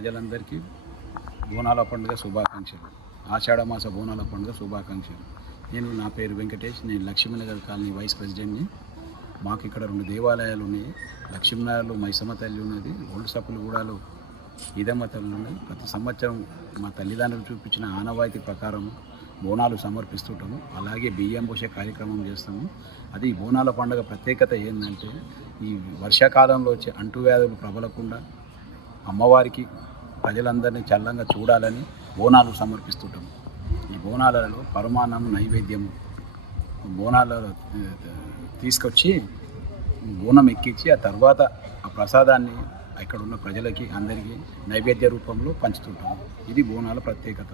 ప్రజలందరికీ బోనాల పండుగ శుభాకాంక్షలు. ఆషాఢమాస బోనాల పండుగ శుభాకాంక్షలు. నా పేరు వెంకటేష్. నేను లక్ష్మీనగర్ కాలనీ వైస్ ప్రెసిడెంట్ని. మాకు ఇక్కడ 2 దేవాలయాలు ఉన్నాయి. లక్ష్మీనగర్లో మైసమ్మ తల్లి ఉన్నది, ఒళ్ళసప్పులగూడలో ఈదమ్మ తల్లి ఉన్నాయి. ప్రతి సంవత్సరం మా తల్లిదండ్రులు చూపించిన ఆనవాయితీ ప్రకారం బోనాలు సమర్పిస్తుంటాము. అలాగే బియ్యం పోసే కార్యక్రమం చేస్తాము. అది బోనాల పండుగ ప్రత్యేకత ఏంటంటే, ఈ వర్షాకాలంలో వచ్చే అంటువ్యాధులు ప్రబలకుండా అమ్మవారికి ప్రజలందరినీ చల్లంగా చూడాలని బోనాలు సమర్పిస్తుంటాము. ఈ బోనాలలో పరమాన్నం నైవేద్యము బోనాలలో తీసుకొచ్చి బోనం ఎక్కించి ఆ తర్వాత ఆ ప్రసాదాన్ని ఇక్కడ ఉన్న ప్రజలకి అందరికీ నైవేద్య రూపంలో పంచుతుంటాము. ఇది బోనాల ప్రత్యేకత.